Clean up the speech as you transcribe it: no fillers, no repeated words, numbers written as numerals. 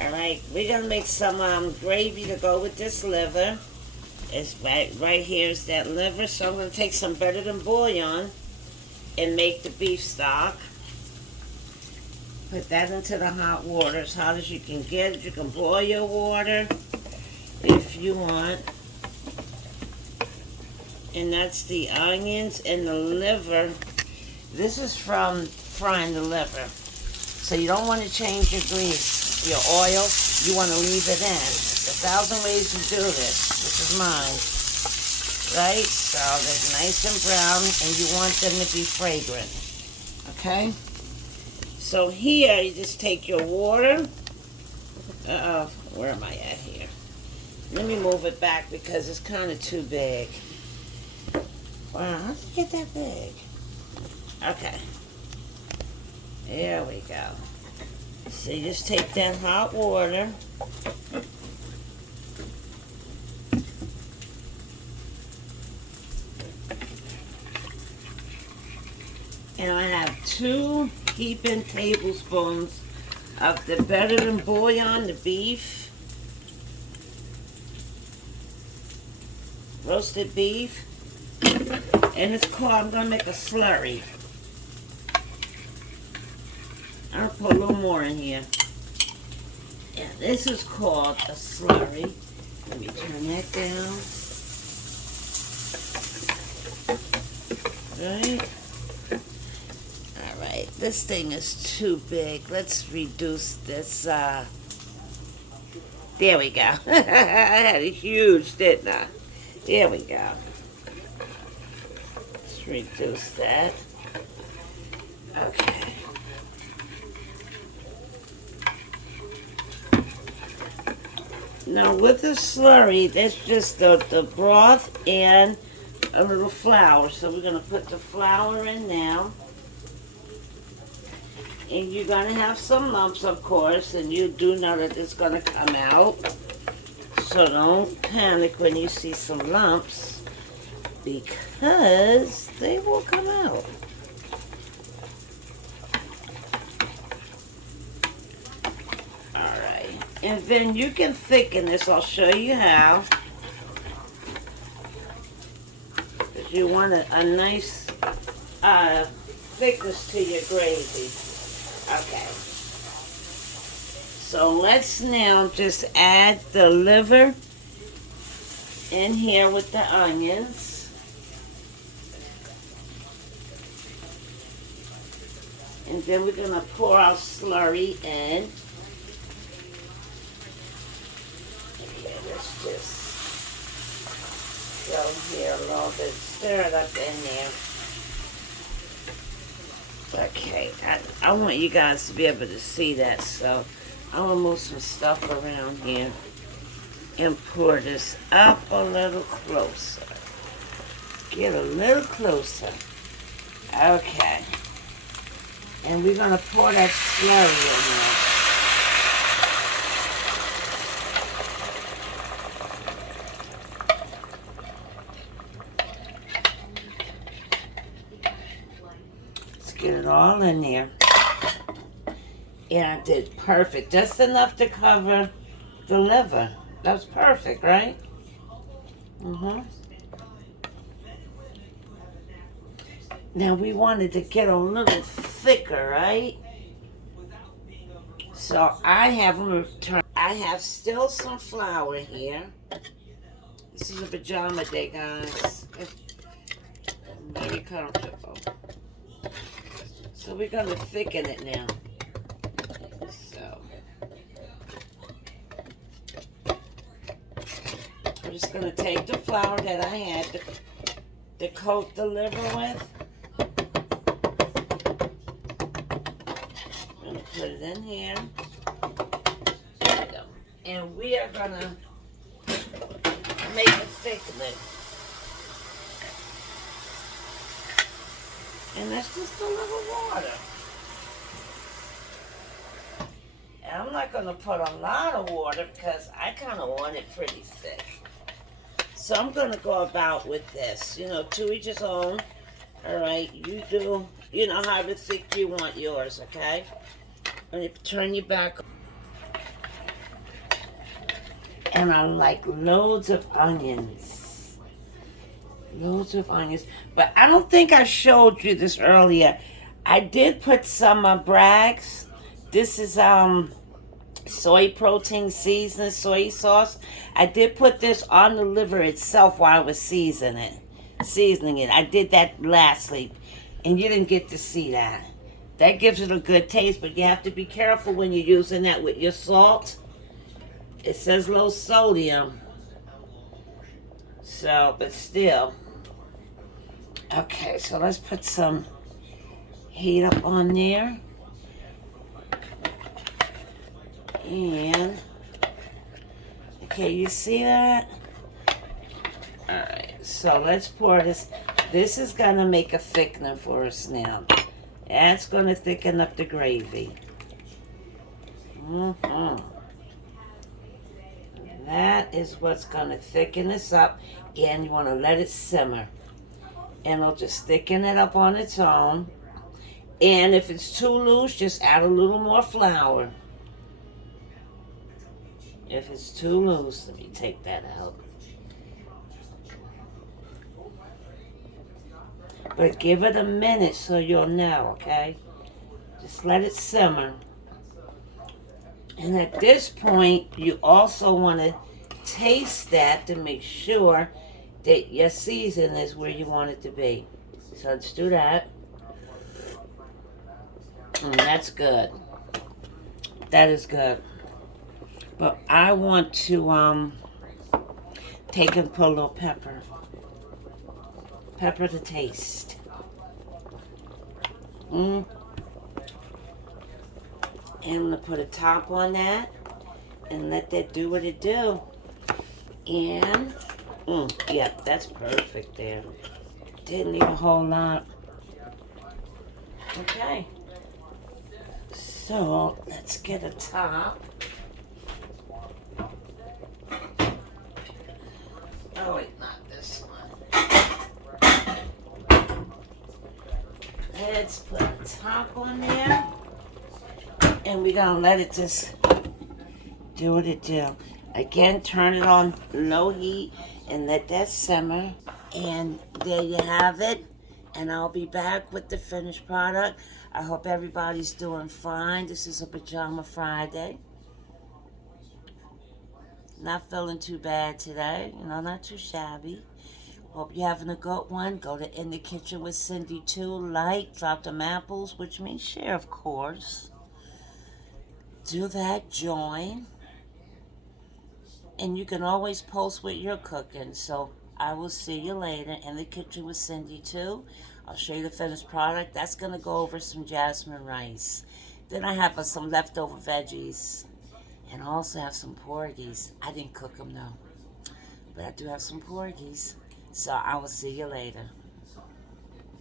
All right, we're gonna make some gravy to go with this liver. It's right here is that liver. So I'm gonna take some better than bouillon and make the beef stock. Put that into the hot water, as hot as you can get it. You can boil your water if you want. And that's the onions and the liver. This is from frying the liver. So you don't want to change your grease, your oil. You want to leave it in. There's 1,000 ways to do this. This is mine. Right? So they're nice and brown, and you want them to be fragrant. Okay? So here, you just take your water. Where am I at here? Let me move it back because it's kind of too big. Wow, how did you get that big? Okay. There we go. So you just take that hot water. And I have 2 heaping tablespoons of the better than bouillon, the beef. Roasted beef. And it's called, I'm going to make a slurry. I'll put a little more in here. Yeah, this is called a slurry. Let me turn that down. Right? Alright, this thing is too big. Let's reduce this. There we go. I had a huge, didn't I? There we go. Let's reduce that. Okay. Now with the slurry, that's just the broth and a little flour. So we're going to put the flour in now. And you're going to have some lumps, of course, and you do know that it's going to come out. So don't panic when you see some lumps, because they will come out. Alright, and then you can thicken this. I'll show you how. Because you want a nice thickness to your gravy. Okay. So let's now just add the liver in here with the onions. And then we're going to pour our slurry in. Okay, let's just go here a little bit. Stir it up in there. Okay, I want you guys to be able to see that, so I'm going to move some stuff around here and pour this up a little closer. Get a little closer. Okay. And we're going to pour that slurry in there. Let's get it all in there. Yeah, I did perfect. Just enough to cover the liver. That's perfect, right? Now we wanted to get a little thicker, right? So I have still some flour here. This is a pajama day, guys. Very comfortable. So we're gonna thicken it now. I'm just going to take the flour that I had to coat the liver with. I'm going to put it in here. There we go. And we are going to make a thickening. And that's just a little water. And I'm not going to put a lot of water because I kind of want it pretty thick. So I'm going to go about with this. You know, to each his own. All right, you do, you know, however thick you want yours, okay? And you turn your back. And I like loads of onions. Loads of onions. But I don't think I showed you this earlier. I did put some Bragg's. This is soy protein seasoning, soy sauce. I did put this on the liver itself while I was seasoning it. I did that lastly, and you didn't get to see that. That gives it a good taste, but you have to be careful when you're using that with your salt. It says low sodium. So, but still. Okay, so let's put some heat up on there. And, okay, you see that? Alright, so let's pour this. This is going to make a thickener for us now. That's going to thicken up the gravy. That is what's going to thicken this up, and you want to let it simmer. And it'll just thicken it up on its own. And if it's too loose, just add a little more flour. If it's too loose, let me take that out. But give it a minute so you'll know, okay? Just let it simmer. And at this point, you also want to taste that to make sure that your season is where you want it to be. So let's do that. That's good. That is good. But I want to take and put a little pepper. Pepper to taste. And I'm going to put a top on that and let that do what it do. And, yeah, that's perfect there. Didn't need a whole lot. Okay. So, let's get a top. Oh, wait, not this one. Let's put a top on there. And we're going to let it just do what it do. Again, turn it on low heat and let that simmer. And there you have it. And I'll be back with the finished product. I hope everybody's doing fine. This is a Pajama Friday. Not feeling too bad today. You know, not too shabby. Hope you're having a good one. Go to In the Kitchen with Cindy too. Like, drop them apples, which means share, of course. Do that, join. And you can always post what you're cooking. So I will see you later. In the Kitchen with Cindy too. I'll show you the finished product. That's going to go over some jasmine rice. Then I have some leftover veggies. And I also have some porgies. I didn't cook them though. But I do have some porgies. So I will see you later.